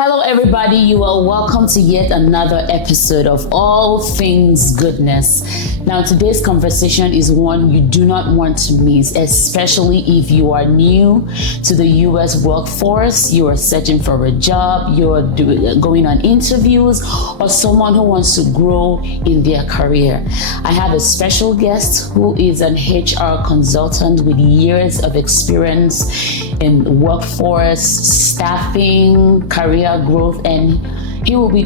Hello, everybody. You are welcome to yet another episode of All Things Goodness. Now, today's conversation is one you do not want to miss, especially if you are new to the U.S. workforce, you are searching for a job, you're going on interviews, or someone who wants to grow in their career. I have a special guest who is an HR consultant with years of experience in workforce, staffing, career growth, and he will be,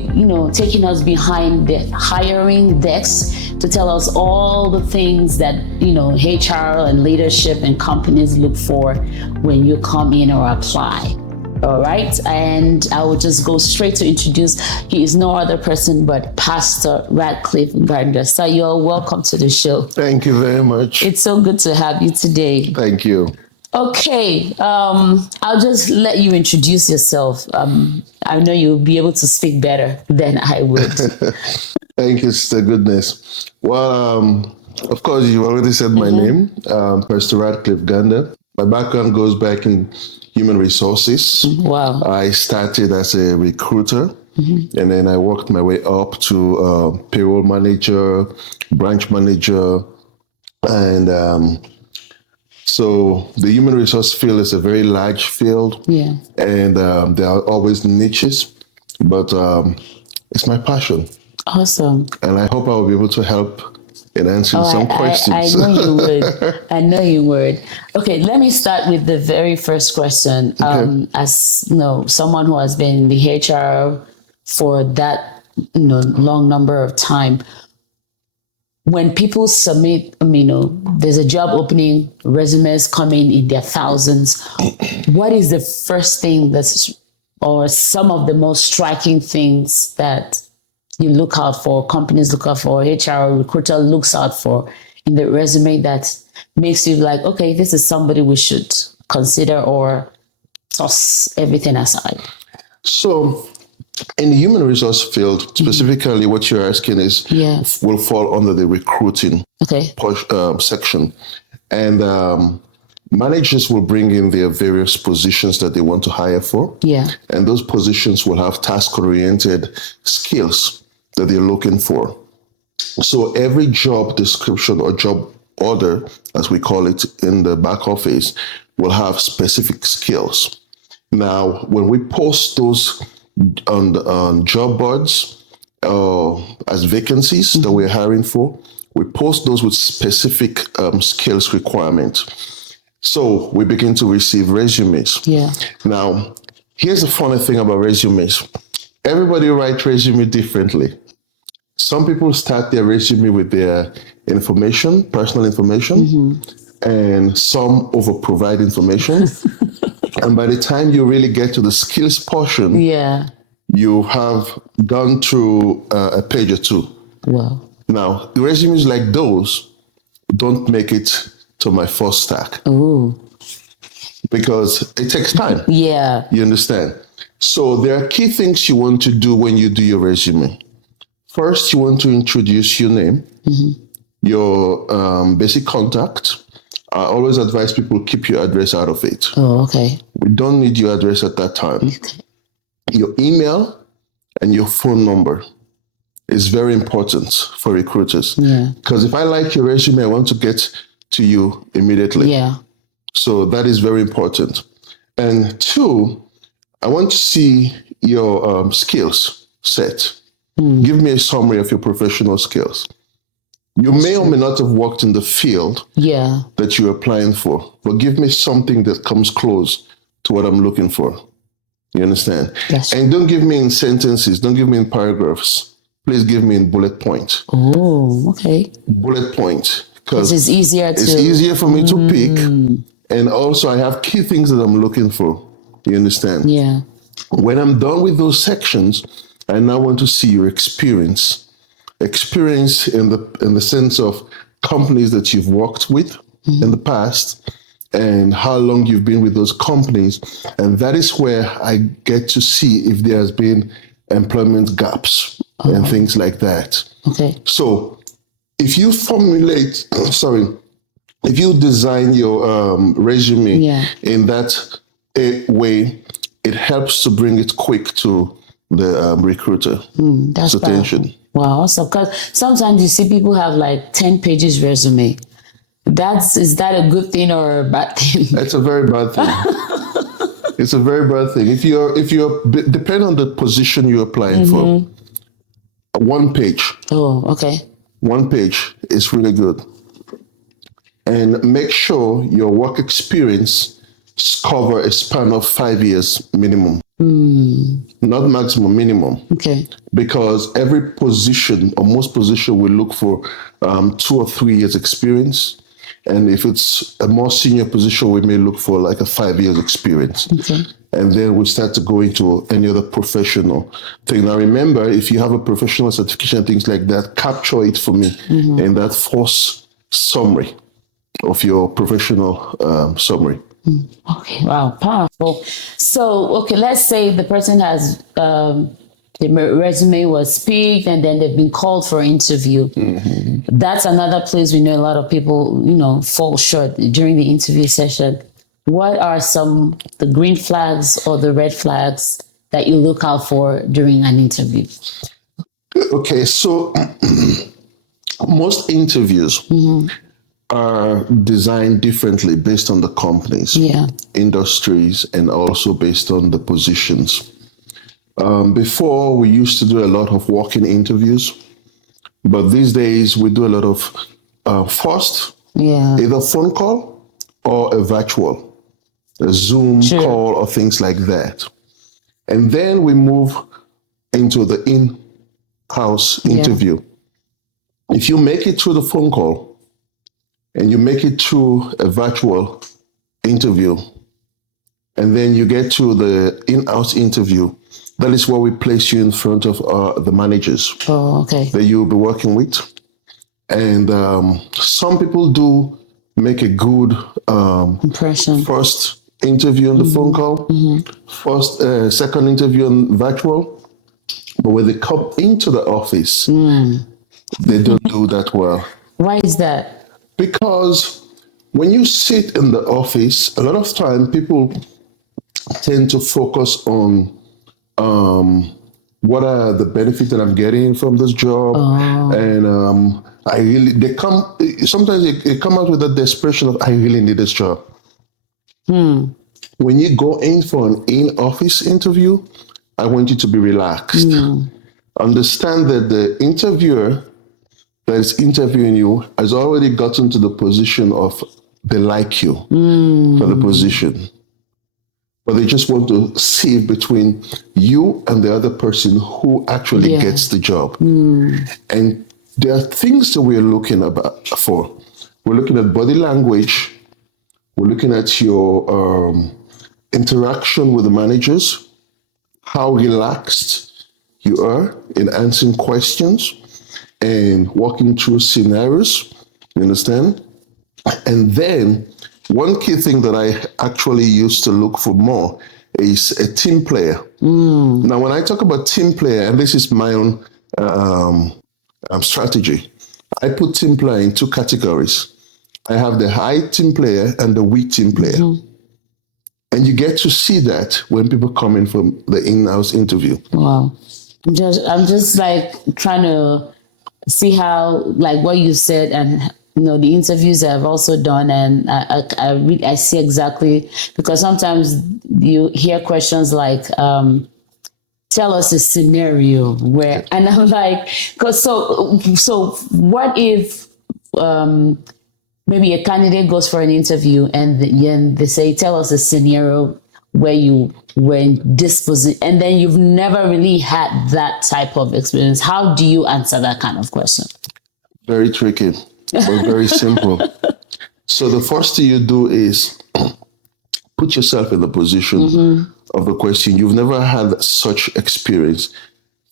taking us behind the hiring decks to tell us all the things that, HR and leadership and companies look for when you come in or apply. All right. And I will just go straight to introduce, he is no other person but Pastor Radcliffe Gardner. So you're welcome to the show. Thank you very much. It's so good to have you today. Thank you. Okay, I'll just let you introduce yourself. I know you'll be able to speak better than I would. Thank you, Sister Goodness. Well, of course, you already said my name, Pastor Radcliffe Gardner. My background goes back in human resources. Wow. I started as a recruiter, and then I worked my way up to payroll manager, branch manager, and so the human resource field is a very large field, and there are always niches, but it's my passion. Awesome. And I hope I will be able to help in answering some questions. I know you would. I know you would. Okay, let me start with the very first question. Okay. As someone who has been in the HR for that long number of time, when people submit, there's a job opening, resumes coming in their thousands. What is the first thing or some of the most striking things that you look out for, companies look out for, HR recruiter looks out for in the resume that makes you like, okay, this is somebody we should consider or toss everything aside? So, in the human resource field, specifically what you're asking is will fall under the recruiting section. And managers will bring in their various positions that they want to hire for. Yeah. And those positions will have task-oriented skills that they're looking for. So every job description or job order, as we call it in the back office, will have specific skills. Now, when we post those on job boards as vacancies that we're hiring for, we post those with specific skills requirements. So we begin to receive resumes. Yeah. Now, here's the funny thing about resumes. Everybody writes resume differently. Some people start their resume with their information, personal information, and some over-provide information. And by the time you really get to the skills portion, you have gone through a page or two. Wow. Now, the resumes like those don't make it to my first stack. Ooh. Because it takes time. Yeah. You understand? So there are key things you want to do when you do your resume. First, you want to introduce your name, your basic contact. I always advise people keep your address out of it. Oh, okay. We don't need your address at that time. Okay. Your email and your phone number is very important for recruiters. Yeah. Because if I like your resume, I want to get to you immediately. Yeah. So that is very important. And two, I want to see your skills set. Give me a summary of your professional skills. You may or may not have worked in the field that you're applying for, but give me something that comes close to what I'm looking for. You understand? Yes. And don't give me in sentences. Don't give me in paragraphs. Please give me in bullet point. Oh, okay. Bullet point. Because it's easier for me to pick. And also I have key things that I'm looking for. You understand? Yeah. When I'm done with those sections, I now want to see your experience. Experience in the sense of companies that you've worked with in the past and how long you've been with those companies. And that is where I get to see if there has been employment gaps and things like that. Okay. So if you if you design your resume in that way, it helps to bring it quick to the recruiter. That's attention. powerful. Wow, awesome. Because sometimes you see people have like 10 pages resume. Is that a good thing or a bad thing? It's a very bad thing. It's a very bad thing. If you're depend on the position you're applying for, one page. Oh, okay. One page is really good. And make sure your work experience cover a span of 5 years minimum. Not maximum, minimum. Okay. Because every position or most position will look for 2 or 3 years experience. And if it's a more senior position, we may look for like a 5 years experience. Okay. And then we start to go into any other professional thing. Now, remember, if you have a professional certification and things like that, capture it for me in that first summary of your professional summary. Okay. Wow. Powerful. So, okay, let's say the person has the resume was picked and then they've been called for interview. That's another place we know a lot of people, fall short during the interview session. What are the green flags or the red flags that you look out for during an interview? Okay, so most interviews are designed differently based on the companies, industries, and also based on the positions. Before, we used to do a lot of walk-in interviews, but these days we do a lot of first, either phone call or a virtual, a Zoom call or things like that. And then we move into the in-house interview. If you make it through the phone call and you make it through a virtual interview, and then you get to the in-house interview, that is where we place you in front of the managers that you'll be working with. And some people do make a good impression. First interview on the phone call, second interview on virtual. But when they come into the office, they don't do that well. Why is that? Because when you sit in the office, a lot of time people tend to focus on what are the benefits that I'm getting from this job, and sometimes they come out with that desperation of I really need this job. When you go in for an in-office interview, I want you to be relaxed. Understand that the interviewer that is interviewing you has already gotten to the position of they like you for the position. But they just want to see between you and the other person who actually gets the job. And there are things that we're looking for. We're looking at body language. We're looking at your interaction with the managers, how relaxed you are in answering questions and walking through scenarios. You understand? And then one key thing that I actually used to look for more is a team player. Now, when I talk about team player, and this is my own strategy, I put team player in 2 categories. I have the high team player and the weak team player. And you get to see that when people come in from the in-house interview. Wow. I'm just like trying to see how, like what you said, and the interviews I've also done, and I see exactly, because sometimes you hear questions like, tell us a scenario where, and I'm like, so what if maybe a candidate goes for an interview and then they say, tell us a scenario where you were in this position, and then you've never really had that type of experience. How do you answer that kind of question? Very tricky, but very simple. So the first thing you do is put yourself in the position of the question. You've never had such experience.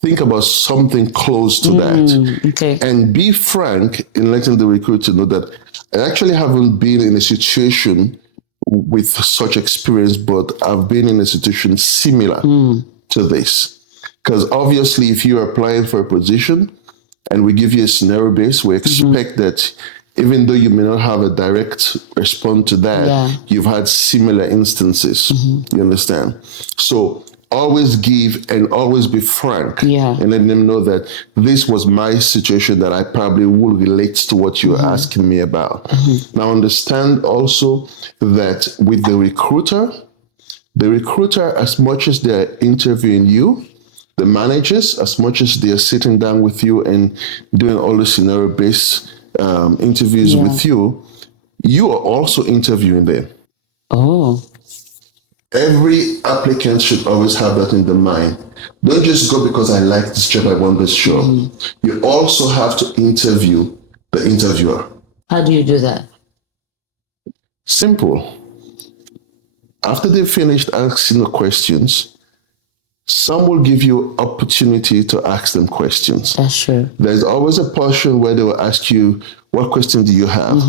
Think about something close to that. And be frank in letting the recruiter know that I actually haven't been in a situation with such experience, but I've been in a situation similar to this. Because obviously, if you're applying for a position and we give you a scenario base, we expect that even though you may not have a direct response to that, Yeah. you've had similar instances. You understand? So always give and always be frank, Yeah. and let them know that this was my situation, that I probably will relate to what you're asking me about. Now, understand also that with the recruiter, as much as they're interviewing you, the managers, as much as they're sitting down with you and doing all the scenario-based interviews Yeah. with you, you are also interviewing them. Oh, Every applicant should always have that in the mind. Don't just go because I like this job, I want this job. You also have to interview the interviewer. how do you do that? Simple. After they've finished asking the questions, some will give you opportunity to ask them questions. That's true. There's always a portion where they will ask you, what question do you have?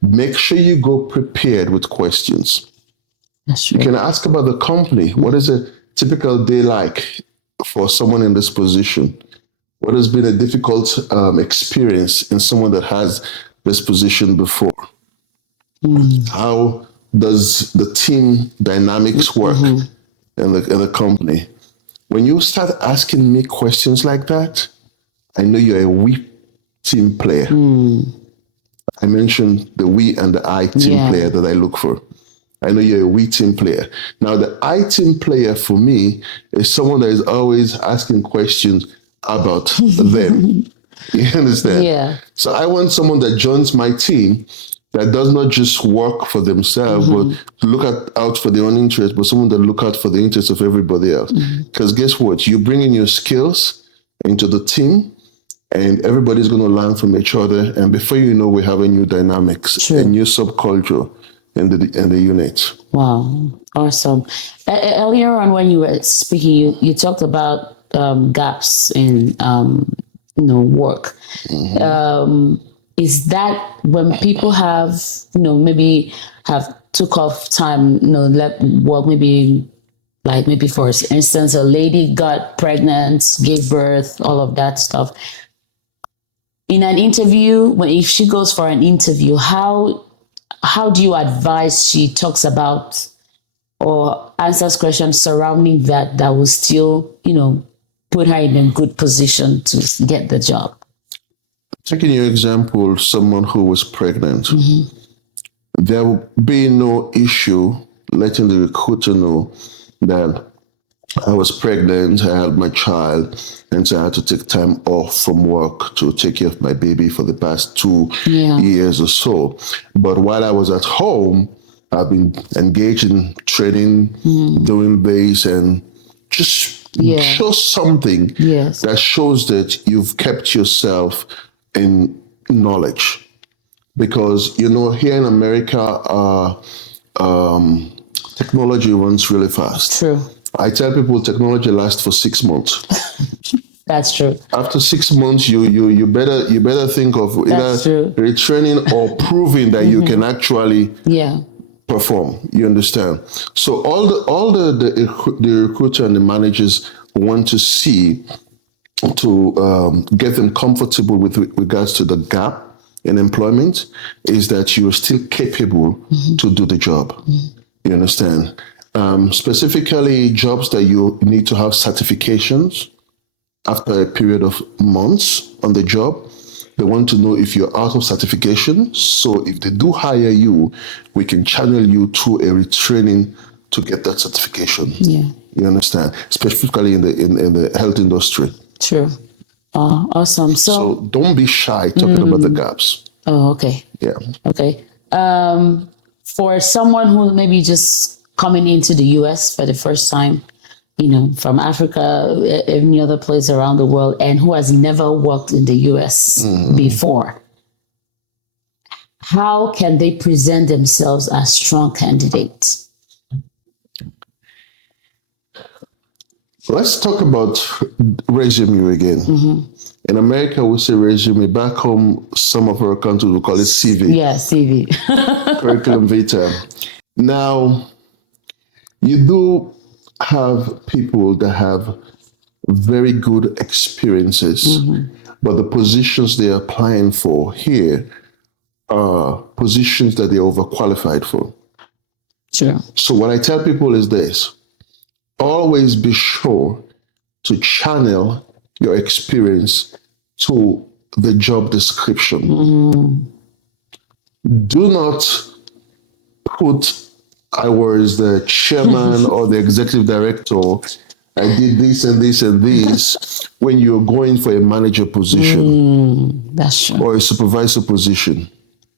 Make sure you go prepared with questions. That's true. You can ask about the company. What is a typical day like for someone in this position? What has been a difficult experience in someone that has this position before? How does the team dynamics work in the company? When you start asking me questions like that, I know you're a we team player. I mentioned the we and the I team player that I look for. I know you're a we team player. Now, the I team player for me is someone that is always asking questions about them. You understand? Yeah. So I want someone that joins my team that does not just work for themselves, but look out for their own interest, but someone that look out for the interests of everybody else. Because guess what? You bring in your skills into the team, and everybody's going to learn from each other. And before you know, we have a new dynamics, a new subculture in the unit. Wow, awesome. Earlier on, when you were speaking, you talked about gaps in work. Is that when people have maybe have took off time, let work, maybe for instance, a lady got pregnant, gave birth, all of that stuff. In an interview, if she goes for an interview, how do you advise she talks about or answers questions surrounding that will still, put her in a good position to get the job? Taking your example, someone who was pregnant, there will be no issue letting the recruiter know that I was pregnant, I had my child, and so I had to take time off from work to take care of my baby for the past 2 years or so. But while I was at home, I've been engaged in training, doing this, and just show something that shows that you've kept yourself in knowledge. Because, here in America, technology runs really fast. True. I tell people technology lasts for 6 months. That's true. After 6 months, you better think of either retraining or proving that you can actually perform. You understand? So all the recruiter and the managers want to see to get them comfortable with regards to the gap in employment is that you are still capable to do the job. You understand? Specifically, jobs that you need to have certifications after a period of months on the job. They want to know if you're out of certification. So if they do hire you, we can channel you through a retraining to get that certification. Yeah. You understand? Specifically in the health industry. True. Awesome. So don't be shy talking about the gaps. Oh, okay. Yeah. Okay. For someone who maybe just coming into the US for the first time, from Africa, any other place around the world, and who has never worked in the US before, how can they present themselves as strong candidates? Let's talk about resume again. In America, we say resume. Back home, some of our countries will call it CV. Yeah, CV. Curriculum vitae. Now, you do have people that have very good experiences, but the positions they're applying for here positions that they're overqualified for. Sure. So what I tell people is this: always be sure to channel your experience to the job description. Do not put I was the chairman or the executive director. I did this and this and this when you're going for a manager position That's true. or a supervisor position.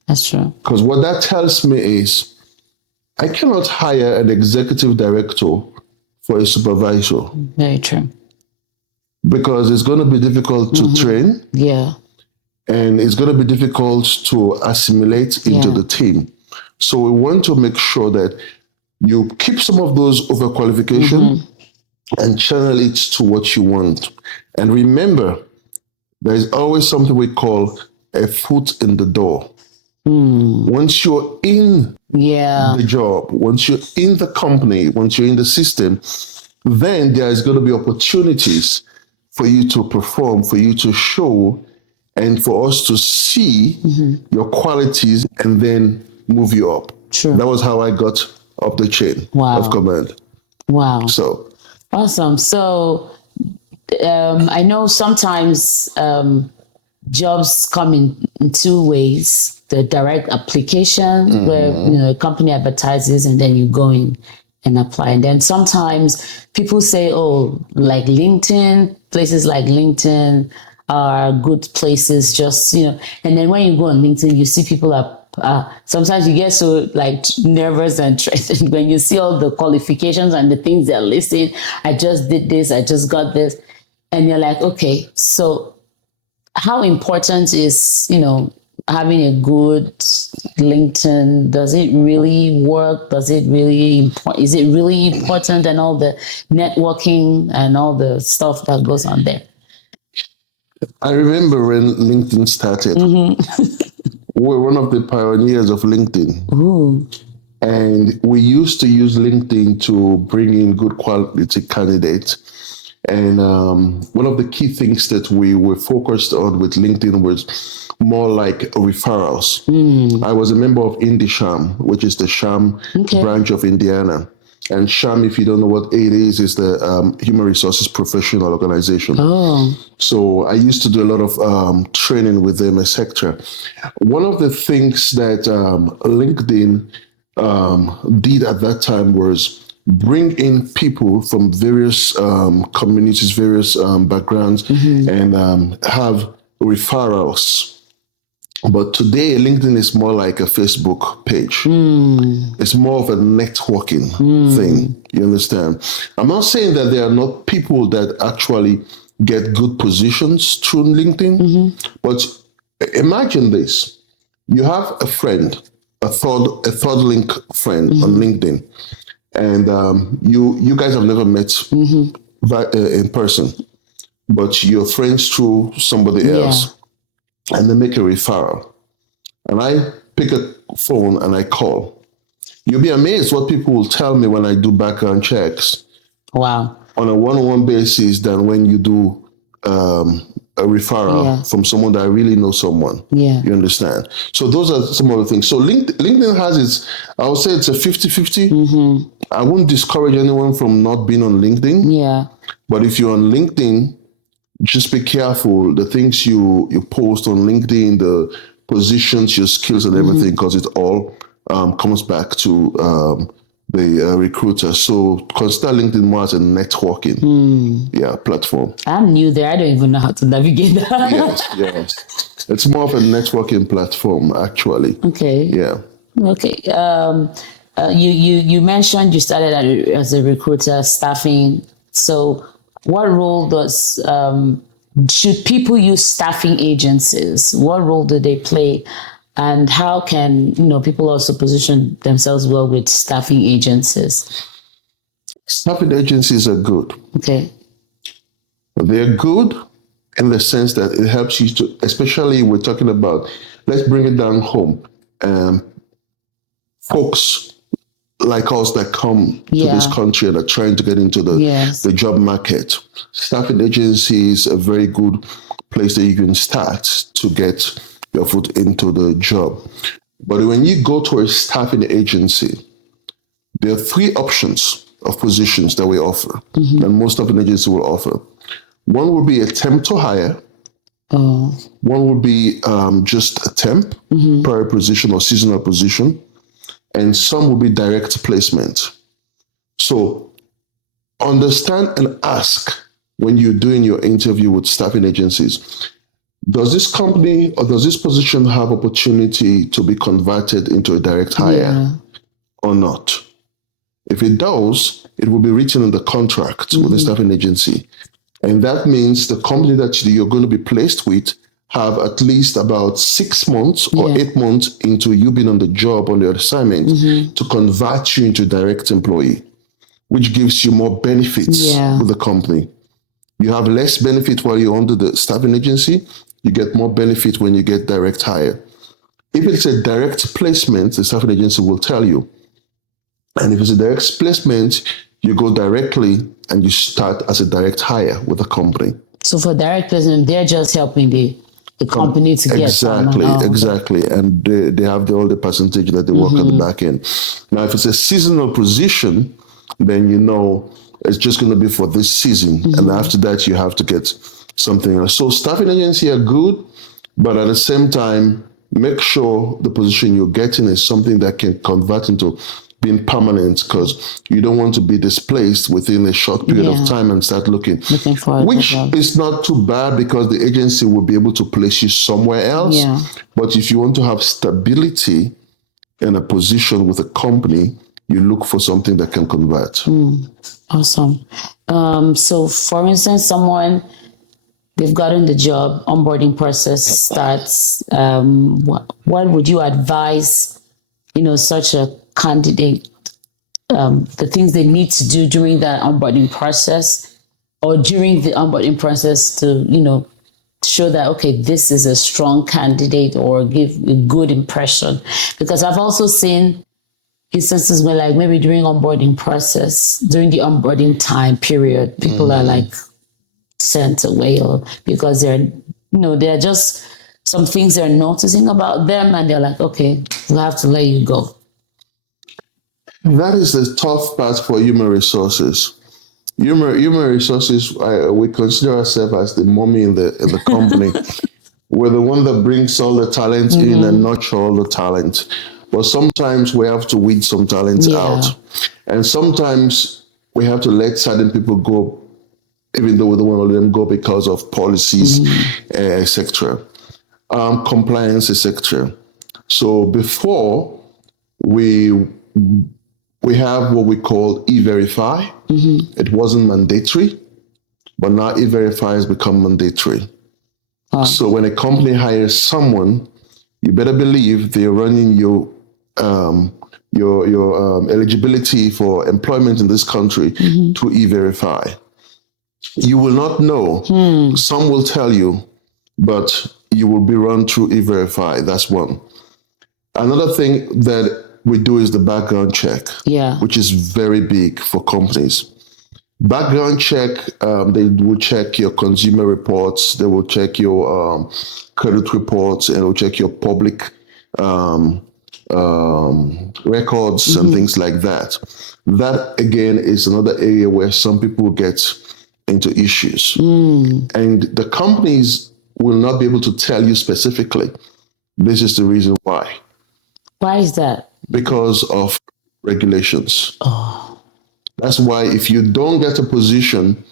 That's true. Because what that tells me is I cannot hire an executive director for a supervisor Very true. because it's going to be difficult to train Yeah. and it's going to be difficult to assimilate into Yeah. the team. So we want to make sure that you keep some of those overqualification and channel it to what you want. And remember, there is always something we call a foot in the door. Once you're in Yeah. the job, once you're in the company, once you're in the system, then there is going to be opportunities for you to perform, for you to show, and for us to see your qualities and then move you up. True. That was how I got up the chain of command. Wow. So, Awesome. So I know sometimes jobs come in two ways. The direct application where a company advertises and then you go in and apply. And then sometimes people say, oh, like LinkedIn, places like LinkedIn are good places, just, and then when you go on LinkedIn, you see people are sometimes you get so like nervous and stressed when you see all the qualifications and the things they're listing. I just did this, I just got this. And you're like, okay, so how important is, having a good LinkedIn? Does it really work? Is it really important, and all the networking and all the stuff that goes on there? I remember when LinkedIn started. We were one of the pioneers of LinkedIn. Ooh. And we used to use LinkedIn to bring in good quality candidates. And one of the key things that we were focused on with LinkedIn was more like referrals. I was a member of IndySham, which is the Sham branch of Indiana. And Sham, if you don't know what it is the Human Resources Professional Organization. Oh. So I used to do a lot of training with them, etc. One of the things that LinkedIn did at that time was bring in people from various communities, various backgrounds, and have referrals. But today, LinkedIn is more like a Facebook page. It's more of a networking thing. You understand? I'm not saying that there are not people that actually get good positions through LinkedIn, but imagine this. You have a friend, a third link friend on LinkedIn, and you guys have never met in person, but you're friends through somebody else. And they make a referral. And I pick a phone and I call. You'll be amazed what people will tell me when I do background checks. Wow. On a one-on-one basis than when you do a referral from someone that really knows someone. Yeah. You understand? So those are some of the things. So LinkedIn has its, I would say it's a 50-50. I wouldn't discourage anyone from not being on LinkedIn. Yeah. But if you're on LinkedIn, just be careful the things you post on LinkedIn, the positions, your skills, and everything, because it all comes back to the recruiter. So consider LinkedIn more as a networking platform. I'm new there. I don't even know how to navigate that. Yes. It's more of a networking platform, actually. Okay. Yeah. Okay. You mentioned you started as a recruiter, staffing. So what role should people use staffing agencies? What role do they play? And how can, people also position themselves well with staffing agencies? Staffing agencies are good. Okay. They're good in the sense that it helps you to, especially we're talking about, let's bring it down home. Folks like us that come to this country and are trying to get into the job market. Staffing agencies is a very good place that you can start to get your foot into the job. But when you go to a staffing agency, there are three options of positions that we offer, and most staffing agencies will offer. One will be a temp to hire. One will be just a temp, per position or seasonal position, and some will be direct placement. So understand and ask when you're doing your interview with staffing agencies, does this company or does this position have opportunity to be converted into a direct hire or not? If it does, it will be written in the contract with the staffing agency. And that means the company that you're going to be placed with have at least about 6 months or 8 months into you being on the job, on your assignment, to convert you into a direct employee, which gives you more benefits with the company. You have less benefit while you're under the staffing agency. You get more benefit when you get direct hire. If it's a direct placement, the staffing agency will tell you. And if it's a direct placement, you go directly and you start as a direct hire with the company. So for direct placement, they're just helping the company to get exactly. And they have all the percentage that they work at the back end. Now, if it's a seasonal position, then you know it's just going to be for this season. And after that, you have to get something else. So staffing agency are good, but at the same time, make sure the position you're getting is something that can convert into being permanent, because you don't want to be displaced within a short period of time and start looking for which is not too bad, because the agency will be able to place you somewhere else. But if you want to have stability in a position with a company, you look for something that can convert. Awesome. So for instance, they've gotten the job, onboarding process starts. What would you advise, such a candidate, the things they need to do during that onboarding process, or during the onboarding process to, show that, okay, this is a strong candidate, or give a good impression? Because I've also seen instances where, like, maybe during onboarding process, during the onboarding time period, people are like sent away, or because there are just some things they're noticing about them, and they're like, okay, we'll have to let you go. That is the tough part for human resources. Human resources, we consider ourselves as the mommy in the company. We're the one that brings all the talent in and nurture all the talent. But sometimes we have to weed some talent out. And sometimes we have to let certain people go, even though we don't want to let them go because of policies, etc., compliance, etc. So before, we have what we call E-Verify. It wasn't mandatory, but now E-Verify has become mandatory. So when a company hires someone, you better believe they're running your eligibility for employment in this country to E-Verify. You will not know. Some will tell you, but you will be run through E-Verify. That's one. Another thing that we do is the background check, which is very big for companies. Background check, they will check your consumer reports, they will check your credit reports, and will check your public records and things like that. That, again, is another area where some people get into issues. And the companies will not be able to tell you specifically, this is the reason why. Why is that? Because of regulations. That's why if you don't get a position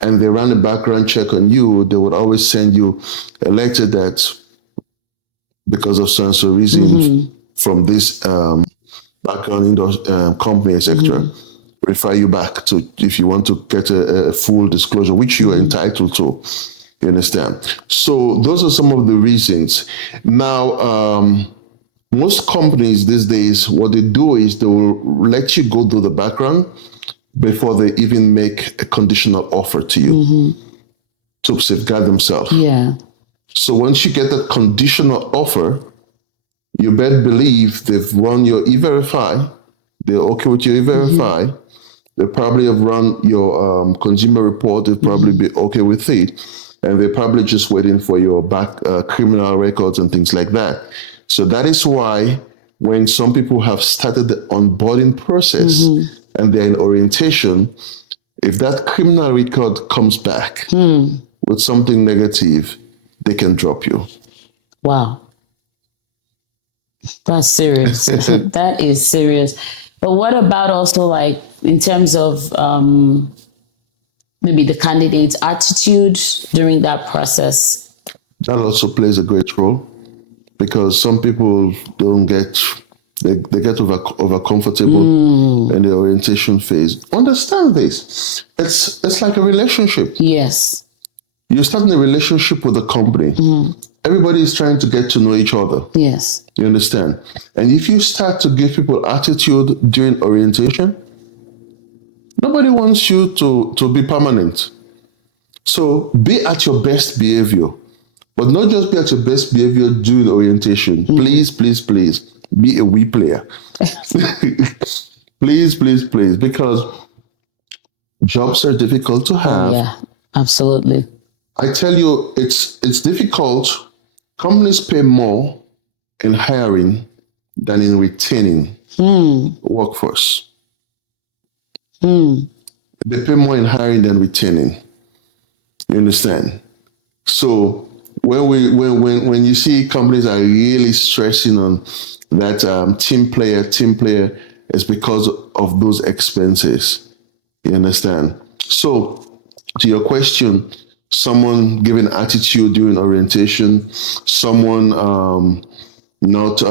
and they run a background check on you, they would always send you a letter that, because of so reason from this background company, etc., refer you back to, if you want to get a full disclosure, which you are entitled to. You understand? So those are some of the reasons. Now, most companies these days, what they do is they will let you go through the background before they even make a conditional offer to you to safeguard themselves. So once you get that conditional offer, you better believe they've run your E-Verify. They're okay with your E-Verify. They probably have run your consumer report. They'll probably be okay with it. and they're probably just waiting for your back criminal records and things like that. So that is why when some people have started the onboarding process and they're in orientation, if that criminal record comes back with something negative, they can drop you. Wow. That's serious. That is serious. But what about also like in terms of maybe the candidate's attitude during that process? That also plays a great role because some people don't get, they get over comfortable in the orientation phase. Understand this. It's like a relationship. Yes. You start in a relationship with a company. Everybody is trying to get to know each other. Yes. You understand? And if you start to give people attitude during orientation, nobody wants you to be permanent. So be at your best behavior, but not just be at your best behavior during orientation. Please, please, please be a we player. Please, please, please, because jobs are difficult to have. Yeah, absolutely. I tell you, it's difficult. Companies pay more in hiring than in retaining workforce. They pay more in hiring than retaining. You understand? So when you see companies are really stressing on that team player, it's because of those expenses. You understand? So to your question, someone giving attitude during orientation, someone not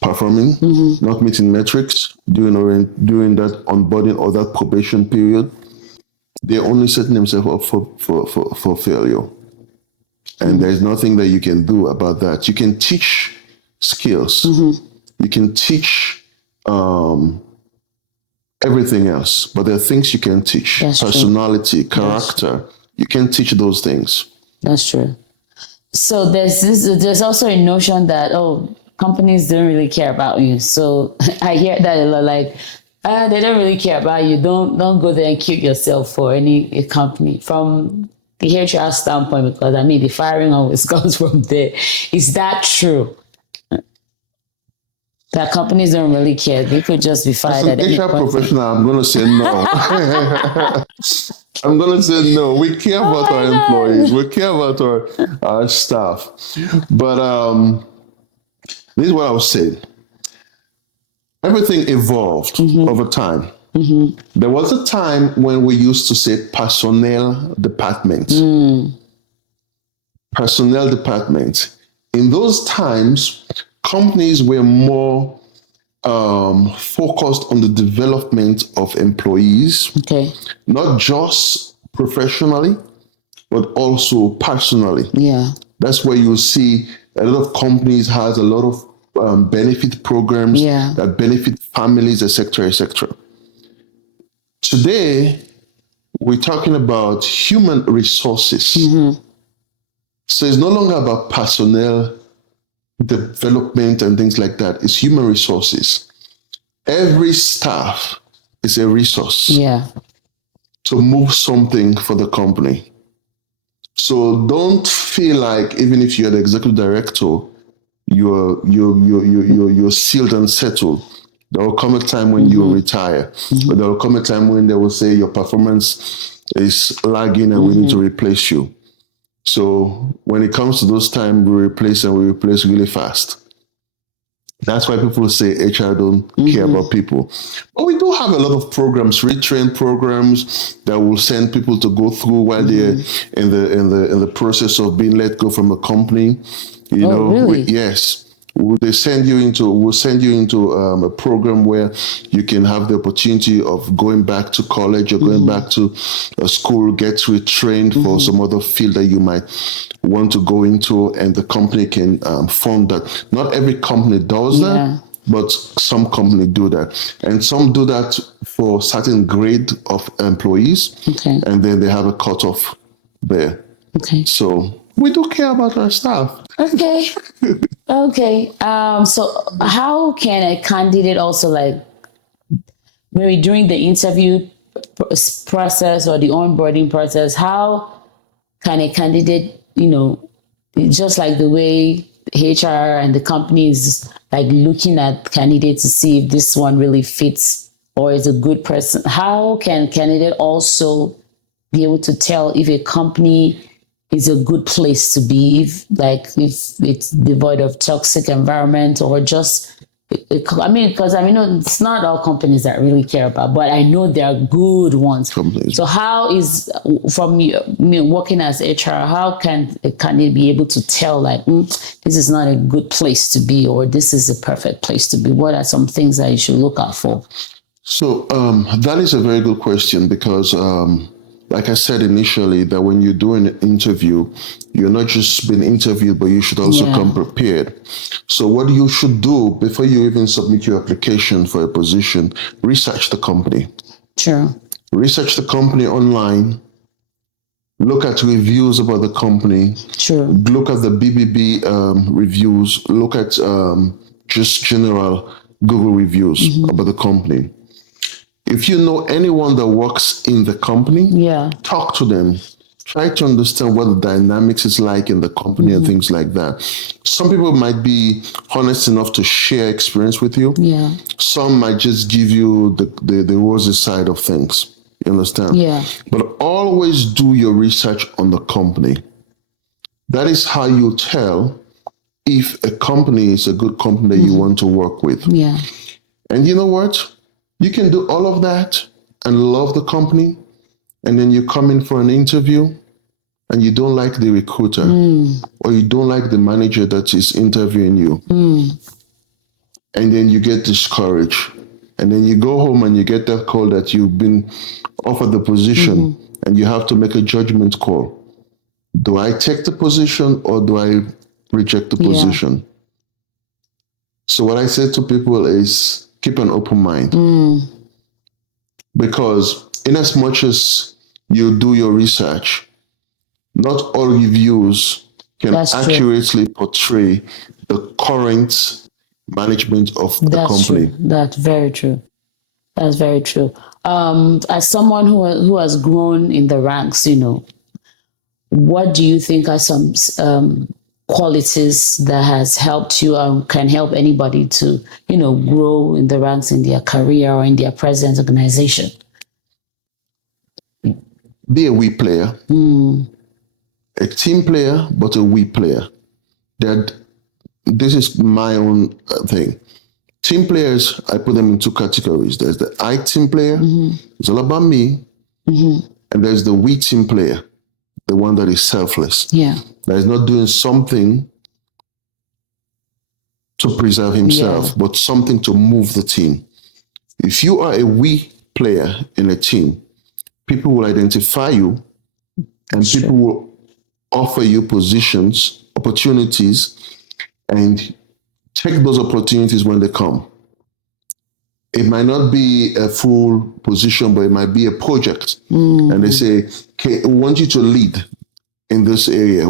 performing, not meeting metrics during that onboarding or that probation period, they're only setting themselves up for failure. And there's nothing that you can do about that. You can teach skills. You can teach everything else, but there are things you can teach. That's personality, true. Character. You can teach those things. That's true. So there's also a notion that, companies don't really care about you. So I hear that a lot, like, they don't really care about you. Don't go there and kill yourself for a company. From the HR standpoint, because I mean, the firing always comes from there. Is that true? That companies don't really care. They could just be fired at any point. As an HR professional, I'm going to say no. I'm going to say no. We care about our employees. We care about our staff. But this is what I was saying. Everything evolved over time. There was a time when we used to say personnel department. Personnel department. In those times, companies were more focused on the development of employees, not just professionally, but also personally. Yeah, that's where you see a lot of companies has a lot of benefit programs that benefit families, etc., etc. Today, we're talking about human resources. So it's no longer about personnel development and things like that. It's human resources. Every staff is a resource to move something for the company. So don't feel like even if you're the executive director, you're sealed and settled. There will come a time when you will retire, but there will come a time when they will say your performance is lagging and we need to replace you. So when it comes to those times, we replace really fast. That's why people say HR don't care about people. But we do have a lot of programs, retrain programs that will send people to go through while they're in the process of being let go from a company. Really? Yes. We'll send you into a program where you can have the opportunity of going back to college or going back to a school, get retrained for some other field that you might want to go into, and the company can fund that. Not every company does that, but some companies do that. And some do that for certain grade of employees, and then they have a cutoff there. So we do care about our staff. Okay. So how can a candidate also, like, maybe during the interview process or the onboarding process, how can a candidate, just like the way HR and the company is like looking at candidates to see if this one really fits or is a good person, how can candidate also be able to tell if a company is a good place to be, if it's devoid of toxic environment or just because it's not all companies that really care about, but I know there are good ones. Companies. So how is from me working as HR, how can it be able to tell like this is not a good place to be or this is a perfect place to be? What are some things that you should look out for? So that is a very good question because, like I said initially, that when you do an interview, you're not just being interviewed, but you should also come prepared. So what you should do before you even submit your application for a position, research the company. Sure. Research the company online. Look at reviews about the company. Sure. Look at the BBB reviews. Look at just general Google reviews about the company. If you know anyone that works in the company, talk to them. Try to understand what the dynamics is like in the company and things like that. Some people might be honest enough to share experience with you. Yeah. Some might just give you the rosy side of things. You understand? Yeah. But always do your research on the company. That is how you tell if a company is a good company that you want to work with. Yeah. And you know what? You can do all of that and love the company, and then you come in for an interview and you don't like the recruiter or you don't like the manager that is interviewing you. And then you get discouraged. And then you go home and you get that call that you've been offered the position and you have to make a judgment call. Do I take the position or do I reject the position? So what I say to people is keep an open mind. Because in as much as you do your research, not all reviews can accurately portray the current management of the company. True. That's very true. That's very true. As someone who has grown in the ranks, what do you think are some qualities that has helped you can help anybody to, grow in the ranks in their career or in their present organization? Be a we player. A team player, but a we player. This is my own thing. Team players, I put them in two categories. There's the I team player, it's all about me. And there's the we team player, the one that is selfless. That is not doing something to preserve himself, but something to move the team. If you are a we player in a team, people will identify you and people will offer you positions, opportunities, and take those opportunities when they come. It might not be a full position, but it might be a project. And they say, okay, we want you to lead in this area.